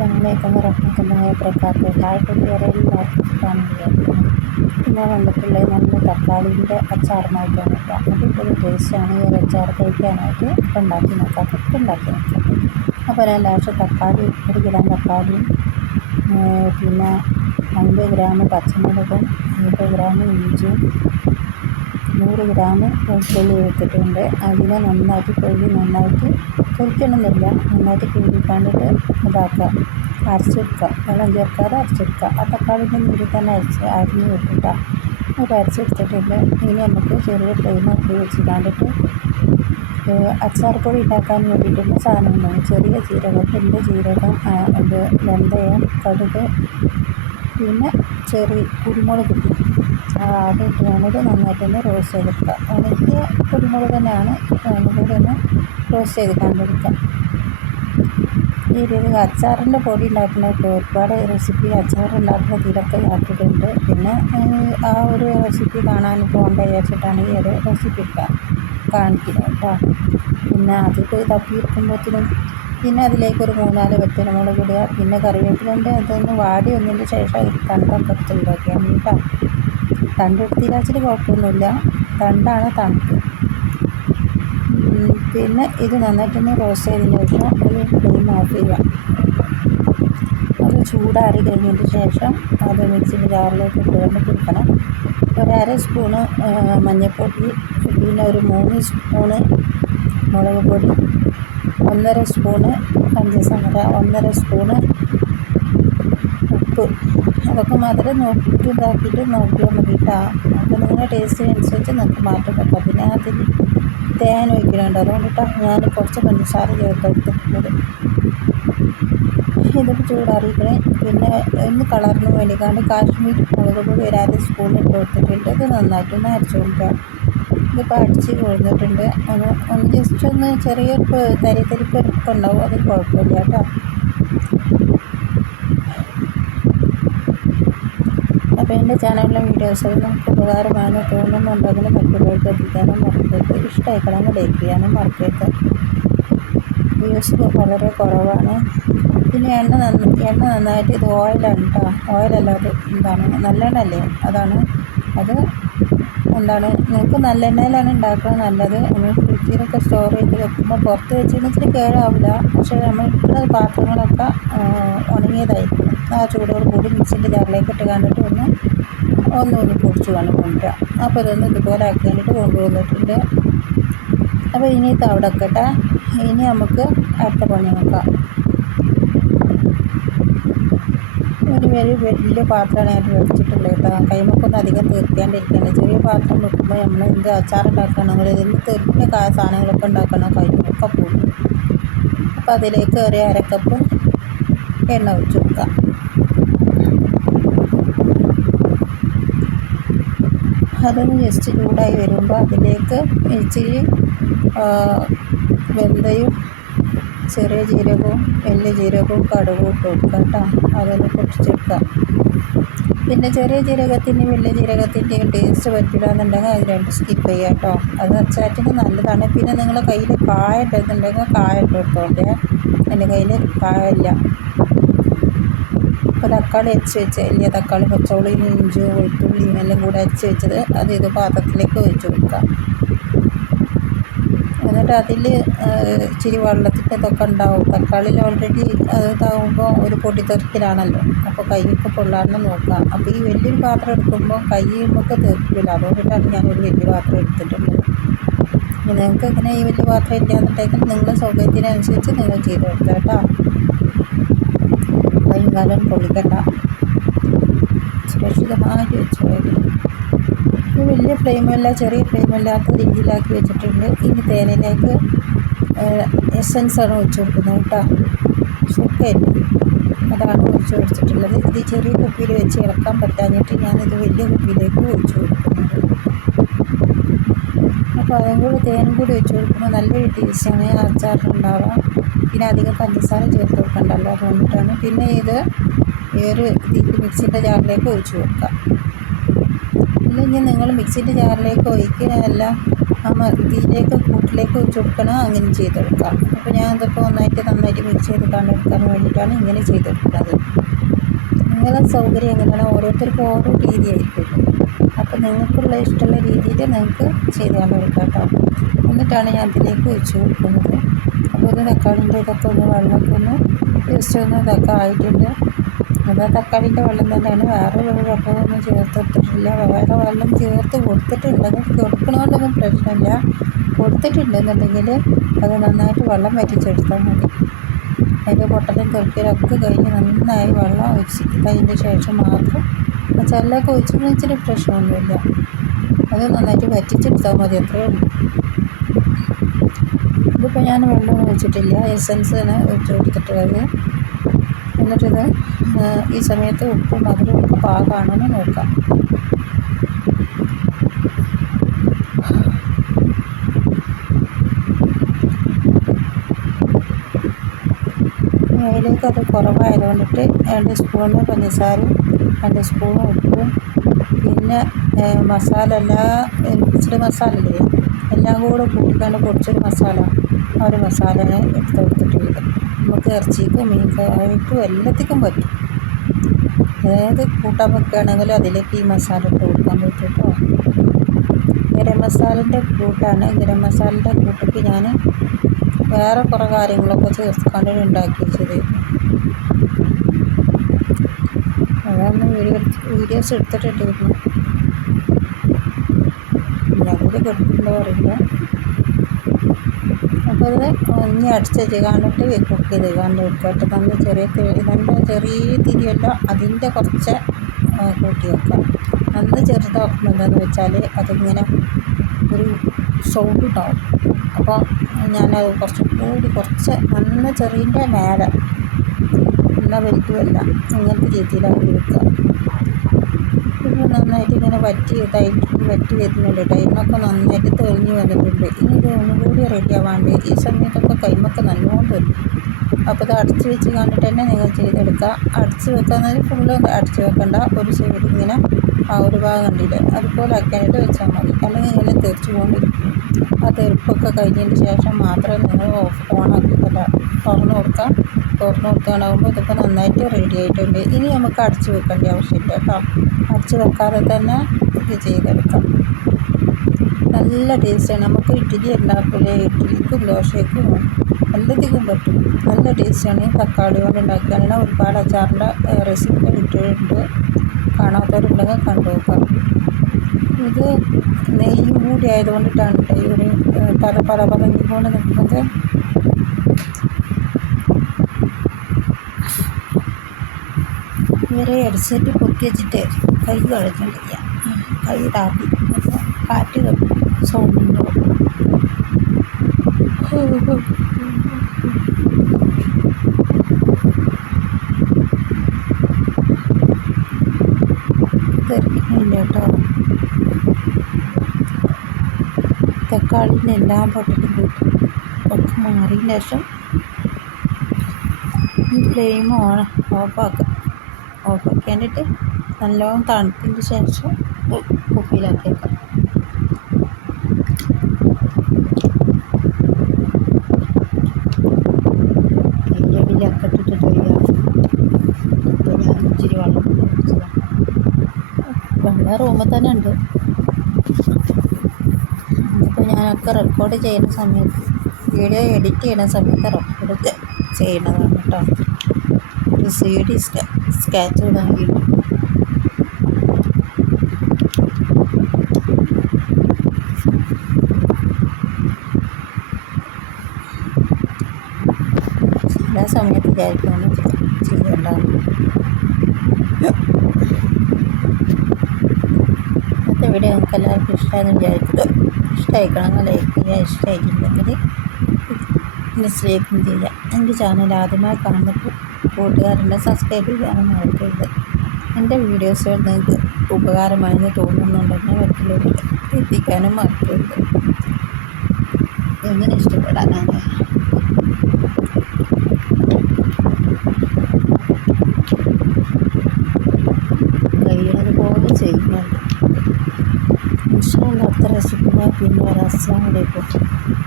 അസ്സലാമലൈക്കും വറഹ്മത്തുള്ളാഹി വബറകാതുഹു. ഹായ് കൂട്ടുകാരെ, എല്ലാവർക്കും സുഖമാണെന്ന്. പിന്നെ വന്നിട്ടുള്ളത് നല്ല തക്കാളീൻ്റെ അച്ചാറുമായിട്ടാണ് കേട്ടോ. അടിപൊളി ടേസ്റ്റാണ് ഈ ഒരു അച്ചാർ കഴിക്കാനായിട്ട്. അപ്പോൾ ഉണ്ടാക്കി നോക്കാം, അപ്പോൾ ഞാൻ ലാസ്റ്റ് തക്കാളി 1 കിലോ തക്കാളിയും പിന്നെ 50 ഗ്രാം പച്ചമുളകും 50 ഗ്രാം ഇഞ്ചിയും 100 ഗ്രാം വെളുത്തുള്ളി എടുത്തിട്ടുണ്ട്. അതിനെ നന്നായിട്ട് തൊലിക്കണമെന്നില്ല, നന്നായിട്ട് കഴുകിക്കാണ്ടിട്ട് ഇതാക്കുക, അരച്ചെടുക്കുക, വെള്ളം ചേർക്കാതെ അരച്ചെടുക്കുക. ആ തക്കാളിൻ്റെ നീര് തന്നെ അരിഞ്ഞ് വിട്ടിട്ട് അത് അരച്ചെടുത്തിട്ടുണ്ട്. ഇനി നമുക്ക് ചെറിയ ഫ്ലെയിമൊക്കെ വെച്ച് കണ്ടിട്ട് അച്ചാർ പൊടി ഉണ്ടാക്കാൻ വേണ്ടിയിട്ടുള്ള സാധനങ്ങളാണ്. ചെറിയ ജീരകം, വലിയ ജീരകം, വെന്തയം, കടുക്, പിന്നെ ചെറിയ കുരുമുളക് അതിട്ട് ഞാനത് നന്നായിട്ടൊന്ന് റോസ്റ്റ് ചെയ്തെടുക്കുക. ഉണക്കിയ കുരുമുളക് തന്നെയാണ്, ഒന്നുകൂടി ഒന്ന് റോസ്റ്റ് ചെയ്ത് കണ്ടെടുക്കുക. ഈ രീതിയിൽ അച്ചാറിൻ്റെ പൊടി ഉണ്ടാക്കുന്നത് ഒരുപാട് റെസിപ്പി അച്ചാർ ഉണ്ടാക്കുന്നത് ഇതിലൊക്കെ ആക്കിയിട്ടുണ്ട്. പിന്നെ ആ ഒരു റെസിപ്പി കാണാൻ പോകേണ്ട വിചാരിച്ചിട്ടാണ് ഈ ഒരു റെസിപ്പി കാണിക്കുന്നത് കേട്ടോ. പിന്നെ അത് തപ്പിയെടുക്കുമ്പോഴത്തേനും പിന്നെ അതിലേക്ക് ഒരു 3-4 വറ്റൽമുളക് ഇടുക. പിന്നെ കറിവേപ്പിലൻ്റെ അതൊന്ന് വാടി വന്നതിന് ശേഷം തണ്ടൊക്കെ എടുത്ത് ഉണ്ടാക്കിയാൽ കേട്ടോ. തണ്ടെടുത്തില്ല വെച്ചിട്ട് കുഴപ്പമൊന്നുമില്ല, തണ്ടാണ് തണുപ്പ്. പിന്നെ ഇത് നന്നായിട്ടൊന്ന് റോസ്റ്റ് ചെയ്തതിന് ശേഷം ഒരു ഫ്ലെയിം ഓഫ് ചെയ്യുക. അത് ചൂടാറി കഴിഞ്ഞതിന് ശേഷം അത് മിക്സിൻ്റെ ജാറിലേക്ക് ഇട്ടുകൊണ്ട് കൊടുക്കണം. 1/2 സ്പൂണ് മഞ്ഞൾപ്പൊടി, പിന്നെ ഒരു 3 സ്പൂണ് മുളക് പൊടി, 1/2 സ്പൂണ് പഞ്ചസാര, 1/2 സ്പൂണ് ഉപ്പ്. അതൊക്കെ മാത്രം നോക്കിയിട്ട് ഇതാക്കിയിട്ട് നോക്കിയാൽ മതി കേട്ടോ. അപ്പോൾ നിങ്ങളുടെ ടേസ്റ്റിനനുസരിച്ച് നിങ്ങൾക്ക് മാറ്റം വെക്കാം. പിന്നെ അതിൽ തേൻ ഒഴിക്കുന്നുണ്ട്, അതുകൊണ്ടിട്ടാണ് ഞാൻ കുറച്ച് പഞ്ചസാര ചേർത്തെടുത്തിട്ടുള്ളത്. ഇതൊക്കെ ചൂടാറിയിക്കണേ. പിന്നെ ഒന്ന് കളറിന് വേണ്ടിക്കാണ്ട് കാശ്മീരി മുളക് പൊടി 1/2 സ്പൂൺ ഇട്ട് കൊടുത്തിട്ടുണ്ട്. ഇത് നന്നായിട്ടൊന്ന് അരച്ചു കൊടുക്കുക. ഇതിപ്പോൾ അടിച്ച് കൊടുത്തിട്ടുണ്ട്. ഒന്ന് ജസ്റ്റ് ഒന്ന് ചെറിയൊരു തരിപ്പൊക്കെ ഉണ്ടാവും, അത് കുഴപ്പമില്ല കേട്ടോ. അപ്പോൾ എൻ്റെ ചാനലിലെ വീഡിയോസ് നമുക്ക് ഉപകാരമാണെന്ന് തോന്നുന്നുണ്ടെങ്കിൽ മറ്റുള്ളവർക്ക് എത്തിക്കാനും മറക്കരുത്. ഇഷ്ടമായിക്കണമെങ്കിൽ ലൈക്ക് ചെയ്യാനും മറക്കരുത്. വ്യൂസ് വളരെ കുറവാണ്. പിന്നെ എണ്ണ നന്നായിട്ട് ഇത് ഓയിലാണ് കേട്ടോ. ഓയിലല്ലാതെ നല്ലെണ്ണല്ലേ, അത് നിങ്ങൾക്ക് നല്ലെണ്ണയിലാണ് ഉണ്ടാക്കുന്നത് നല്ലത്. നമ്മൾ ഫ്രിഡ്ജിലൊക്കെ സ്റ്റോർ ചെയ്ത് വെക്കുമ്പോൾ പുറത്ത് വെച്ചിട്ട് കേടാവില്ല. പക്ഷേ നമ്മൾ ഇട്ടുള്ള പാത്രങ്ങളൊക്കെ ഉണങ്ങിയതായിരിക്കും. ആ ചൂടോട് കൂടി മിക്സിൻ്റെ ജാറിലേക്ക് ഇട്ട് കണ്ടിട്ട് ഒന്ന് പൊടിച്ച് കൊണ്ടുവരിക. അപ്പോൾ ഇതൊന്ന് ഇതുപോലെ ആക്കി കണ്ടിട്ട് കൊണ്ടുവന്നിട്ടുണ്ട്. അപ്പോൾ ഇനി ഇത് അവിടെ വെക്കട്ടെ. ഇനി നമുക്ക് അടുത്ത പണി നോക്കാം. ഒരു വലിയ പാത്രമാണ് ഞാൻ വെച്ചിട്ടുള്ളത് കേട്ടോ. കൈമക്കൊന്നും അധികം തീർക്കാണ്ടിരിക്കേണ്ട. ചെറിയ പാത്രം വെക്കുമ്പോൾ നമ്മൾ എന്ത് അച്ചാർ ഉണ്ടാക്കുകയാണെങ്കിൽ ഇതിന് തീർക്കുന്ന സാധനങ്ങളൊക്കെ ഉണ്ടാക്കണം, കൈമൊക്കെ പോകും. അപ്പോൾ അതിലേക്ക് ഒരു 1/2 കപ്പ് എണ്ണ ഒഴിച്ച് കൊടുക്കാം. അതൊന്ന് ജസ്റ്റ് ചൂടായി വരുമ്പോൾ അതിലേക്ക് ഇച്ചിരി വെന്തയും ചെറിയ ജീരകവും വലിയ ജീരകവും കടുകും ഇട്ട് കൊടുക്കുക കേട്ടോ. അതൊന്ന് പൊട്ടിച്ചെടുക്കുക. പിന്നെ ചെറിയ ജീരകത്തിൻ്റെയും വലിയ ജീരകത്തിൻ്റെയും ടേസ്റ്റ് പറ്റില്ല എന്നുണ്ടെങ്കിൽ അത് രണ്ടും സ്കിപ്പ് ചെയ്യുക കേട്ടോ. അത് അച്ചാറ്റിന് നല്ലതാണ്. പിന്നെ നിങ്ങളുടെ കയ്യിൽ കായ ഇട്ടെന്നുണ്ടെങ്കിൽ കായ ഇട്ട് കൊടുത്തോണ്ടേ. എൻ്റെ കയ്യിൽ കായല്ല. അപ്പോൾ തക്കാളി അരച്ച് വെച്ച് വലിയ തക്കാളി, പച്ചമുളകും ഇഞ്ചിയും വെളുത്തുള്ളിയും എല്ലാം കൂടെ അരച്ച് വെച്ചത് അത് ഇത് പാത്രത്തിലേക്ക് ഒഴിച്ച് കൊടുക്കുക. എന്നിട്ട് അതിൽ ഇച്ചിരി വെള്ളത്തിൻ്റെ ഇതൊക്കെ ഉണ്ടാവും. തക്കാളിയിൽ ഓൾറെഡി ഇതാകുമ്പോൾ ഒരു പൊട്ടിത്തെറിക്കലാണല്ലോ, അപ്പോൾ കൈയൊക്കെ പൊള്ളാണ്ട് നോക്കുക. അപ്പോൾ ഈ വലിയൊരു പാത്രം എടുക്കുമ്പോൾ കൈമൊക്കെ തെറിക്കില്ല, അതുകൊണ്ടിട്ടാണ് ഞാനൊരു വലിയ പാത്രം എടുത്തിട്ടുള്ളത്. നിങ്ങൾക്ക് ഇങ്ങനെ ഈ വലിയ പാത്രം ഇല്ലാന്നുണ്ടെങ്കിൽ നിങ്ങളുടെ സൗകര്യത്തിനനുസരിച്ച് നിങ്ങൾ ചെയ്ത് കൊടുക്കുക കേട്ടോ. കൈയും കാലം പൊളിക്കണ്ട, സുരക്ഷിതമായിട്ട് വെച്ച് പോയത്. വലിയ ഫ്ലെയിമല്ല, ചെറിയ ഫ്ലെയിമല്ലാത്ത രീതിയിലാക്കി വെച്ചിട്ടുണ്ട്. ഇനി തേനിലേക്ക് എസൻസാണ് ഒഴിച്ച് കൊടുക്കുന്നത് കേട്ടോ. സുക്കയില്ല, അതാണ് ഒഴിച്ച് കൊടുത്തിട്ടുള്ളത്. ഇത് ചെറിയ കുപ്പിയിൽ വെച്ച് ഇളക്കാൻ പറ്റാഞ്ഞിട്ട് ഞാനിത് വലിയ കുപ്പിയിലേക്ക് ഒഴിച്ച് കൊടുക്കുന്നുണ്ട്. അപ്പോൾ അതും കൂടി തേനും കൂടി ഒഴിച്ച് കൊടുക്കുമ്പോൾ നല്ലൊരു ടേസ്റ്റാണ് അച്ചാറിനുണ്ടാവുക. പിന്നെ അധികം പഞ്ചസാര ചേർത്ത് കൊടുക്കണ്ടല്ലോ, അതുകൊണ്ടിട്ടാണ്. പിന്നെ ഇത് ഈ ഒരു മിക്സിൻ്റെ ജാറിലേക്ക് ഒഴിച്ച് കൊടുക്കുക. ഇല്ലെങ്കിൽ നിങ്ങൾ മിക്സിൻ്റെ ജാറിലേക്ക് ഒഴിക്കുകയല്ല, ഇതിലേക്ക് കൂട്ടിലേക്ക് ഒഴിച്ച് കൊടുക്കണം. അങ്ങനെ ചെയ്തെടുക്കാം. അപ്പോൾ ഞാൻ ഇതിപ്പോൾ നന്നായിട്ട് മിക്സ് ചെയ്ത് കണ്ടെടുക്കാൻ വേണ്ടിയിട്ടാണ് ഇങ്ങനെ ചെയ്തെടുക്കുന്നത്. നിങ്ങളെ സൗകര്യം എങ്ങനെയാണ്, ഓരോരുത്തർക്കും ഓരോ രീതിയായിരിക്കും. അപ്പോൾ നിങ്ങൾക്കുള്ള ഇഷ്ടമുള്ള രീതിയിൽ നിങ്ങൾക്ക് ചെയ്ത് കണ്ടെടുക്കാം കേട്ടോ. എന്നിട്ടാണ് ഞാൻ ഇതിലേക്ക് ഒഴിച്ച് കൊടുക്കുന്നത്. അപ്പോൾ ഇത് തക്കാളിൻ്റെ ഇതൊക്കെ ഒന്ന് വെള്ളമൊക്കെ ഒന്ന് ജസ്റ്റ് ഒന്ന് ഇതൊക്കെ ആയിട്ടുണ്ട്. അത് തക്കാളിൻ്റെ വെള്ളം തന്നെയാണ്, വേറെ വെള്ളമൊന്നും ചേർത്തെടുത്തിട്ടില്ല. വേറെ വെള്ളം ചേർത്ത് കൊടുത്തിട്ടുണ്ടെങ്കിൽ കൊടുക്കണോണ്ടൊന്നും പ്രശ്നമില്ല. കൊടുത്തിട്ടുണ്ടെന്നുണ്ടെങ്കിൽ അത് നന്നായിട്ട് വെള്ളം വറ്റിച്ചെടുത്താൽ മതി. അതിൻ്റെ പൊട്ടലും തെറിക്കലൊക്കെ കഴിഞ്ഞ് നന്നായി വെള്ളം ഒഴിച്ചിട്ടതിൻ്റെ ശേഷം മാത്രം മസാലയൊക്കെ ഒഴിച്ചെന്ന് ഇച്ചിരി പ്രശ്നമൊന്നുമില്ല. അത് നന്നായിട്ട് വറ്റിച്ചെടുത്താൽ മതി, അത്രയേ ഉള്ളൂ. ഇതിപ്പോൾ ഞാൻ വെള്ളമൊന്നും ഒഴിച്ചിട്ടില്ല, എസൻസ് ആണ് ഒഴിച്ച് കൊടുത്തിട്ടുള്ളത്. എന്നിട്ടിത് ഈ സമയത്ത് ഉപ്പും മധുരം ഒക്കെ പാകമാണെന്ന് നോക്കാം. അതിലേക്ക് അത് കുറവായതുകൊണ്ടിട്ട് 2 സ്പൂണ് പഞ്ചസാരയും 2 സ്പൂണ് ഉപ്പും പിന്നെ മസാല മിക്സ്ഡ് മസാല ഇല്ലേ, എല്ലാം കൂടെ കൂട്ടിക്കൊണ്ട് പൊടിച്ചൊരു മസാല, ആ ഒരു മസാലയാണ് എടുത്തിട്ടുള്ളത്. നമുക്ക് ഇറച്ചിക്കും മീൻ കറിക്കും എല്ലാത്തിനും പറ്റും. ഏത് കൂട്ടാൻ വെക്കുകയാണെങ്കിലും അതിലേക്ക് ഈ മസാല ഇട്ട് കൊടുക്കാൻ പറ്റും കേട്ടോ. ഗരം മസാലൻ്റെ കൂട്ടാണ്. ഗരം മസാലൻ്റെ കൂട്ടയ്ക്ക് ഞാൻ വേറെ കുറേ കാര്യങ്ങളൊക്കെ ചേർത്തുകൊണ്ട് ഉണ്ടാക്കി വെച്ചത്. അതൊന്ന് വീഡിയോസ് എടുത്തിട്ടുണ്ടായിരുന്നു. അതിൽ കൊടുക്കുന്നുണ്ടോ അറിയില്ല. അപ്പോൾ അത് ഇനി അടിച്ച് കാണിട്ട് കുക്ക് ചെയ്ത് കണ്ട് വെക്കട്ടെ. നല്ല ചെറിയ തിരിയല്ല, അതിൻ്റെ കുറച്ച് കൂട്ടി വെക്കാം. നല്ല ചെറുതാക്കുമ്പോൾ എന്താണെന്ന് വെച്ചാൽ അതിങ്ങനെ ഒരു സൗണ്ട് ഉണ്ടാവും. അപ്പോൾ ഞാനത് കുറച്ച് നല്ല ചെറിയതിൻ്റെ മേലെ, എന്നാൽ വലുതുമല്ല, അങ്ങനത്തെ രീതിയിലാണ് വെക്കുക. ഇപ്പോൾ നന്നായിട്ട് ഇങ്ങനെ വറ്റി വരുന്നുണ്ട്. ടൈമൊക്കെ നന്നായിട്ട് തെളിഞ്ഞ് വന്നിട്ടുണ്ട്. ഇനി ഇത് ഒന്നുകൂടി റെഡിയാവാണ്ട് ഈ സമയത്തൊക്കെ കൈമൊക്കെ നല്ലോണം വരും. അപ്പോൾ ഇത് അടച്ച് വെച്ച് കണ്ടിട്ട് തന്നെ നിങ്ങൾ ചെയ്തെടുക്കുക. അടച്ച് വെക്കുന്നത് ഫുള്ള് അടച്ച് വെക്കണ്ട, ഒരു സൈഡ് ഇങ്ങനെ ആ ഒരു ഭാഗം കണ്ടില്ലേ അതുപോലെ ആക്കാനായിട്ട് വെച്ചാൽ മതി. അല്ലെങ്കിൽ ഇങ്ങനെ തെറിച്ച് കൊണ്ടിരിക്കും. ആ തെറിപ്പൊക്കെ കഴിഞ്ഞതിന് ശേഷം മാത്രം നിങ്ങൾ തുറന്ന് കൊടുക്കാനാകുമ്പോൾ ഇതൊക്കെ നന്നായിട്ട് റെഡി ആയിട്ടുണ്ട്. ഇനി നമുക്ക് അടച്ച് വെക്കേണ്ട ആവശ്യമില്ല കേട്ടോ. അടച്ച് വെക്കാതെ തന്നെ ഇത് ചെയ്തെടുക്കാം. നല്ല ടേസ്റ്റാണ്. നമുക്ക് ഇഡ്ഡലി ഉണ്ടാക്കില്ലേ, ഇഡ്ഡലിക്കും ദോശയ്ക്കും എല്ലാത്തിനും പറ്റും. നല്ല ടേസ്റ്റാണ്. തക്കാളി കൊണ്ട് ഉണ്ടാക്കുകയാണെങ്കിൽ ഒരുപാട് അച്ചാറിൻ്റെ റെസിപ്പി ഇട്ടിട്ടുണ്ട്. കാണാത്തവരുണ്ടെങ്കിൽ കണ്ടു നോക്കാം. ഇത് നെയ്യും കൂടി ആയതുകൊണ്ടിട്ടാണ് ഈ ഒരു പതഞ്ഞുകൊണ്ട് നിൽക്കുന്നത്. ഇവരെ അടിച്ചിട്ട് പൊത്തി വെച്ചിട്ട് കൈ കളഞ്ഞിട്ടില്ല. കൈ താത്തി കാറ്റ് സൗണ്ടുണ്ടോ. തെറിക്കുന്നില്ല കേട്ടോ. തക്കാളിൻ്റെ എല്ലാം പൊട്ടിട്ടും കൂട്ടും ഒക്കെ മാറിയതിന് ശേഷം ഈ ഫ്ലെയിം ഓഫാക്കിയിട്ട് നല്ലോണം തണുത്തതിന് ശേഷം കുപ്പിയിലാക്കിയേക്കാം. അതിൻ്റെ അടിയിലൊക്കെ ഇട്ടിട്ട് ചെയ്യാം. അപ്പോൾ ഞാൻ ഇച്ചിരി വെള്ളം കുടിച്ചതാണ്. വെള്ളം റൂമിൽ തന്നെ ഉണ്ട്. അപ്പോൾ ഞാനൊക്കെ റെക്കോർഡ് ചെയ്യുന്ന സമയത്ത്, വീഡിയോ എഡിറ്റ് ചെയ്യുന്ന സമയത്ത് റെക്കോർഡ് ചെയ്യണതാണ് കേട്ടോ. ഒരു CD സ്കാച്ച് ഇടാൻ വേണ്ടി. എല്ലാ സമയത്ത് വിചാരിക്കണം ചെയ്യേണ്ടതാണ്. ഇന്നത്തെ വീഡിയോ നിങ്ങൾക്ക് എല്ലാവർക്കും ഇഷ്ടമായെന്ന് വിചാരിക്കുന്നു. ഇഷ്ടമായിക്കണമെങ്കിൽ ലൈക്ക് ചെയ്യുക, ഇഷ്ടമായിട്ടില്ലെങ്കിൽ ഡിസ്ലൈക്കും ചെയ്യുക. എൻ്റെ ചാനൽ ആദ്യമായി കാണുന്ന കൂട്ടുകാരുണ്ട്, സബ്സ്ക്രൈബ് ചെയ്യാനും മറക്കരുത്. എൻ്റെ വീഡിയോസ് നിങ്ങൾക്ക് ഉപകാരമായെന്ന് തോന്നുന്നുണ്ടെങ്കിൽ മറ്റുള്ളവർക്ക് എത്തിക്കാനും മറക്കരുത്. എങ്ങനെ ഇഷ്ടപ്പെടാനാണ്. കഴിയുന്നത് പോലെ ചെയ്യുന്നുണ്ട്. ഇൻഷാ അല്ലാഹ് അടുത്ത റെസിപ്പിയുമായി പിന്നെ വരാം. അസ്സലാമു അലൈക്കും.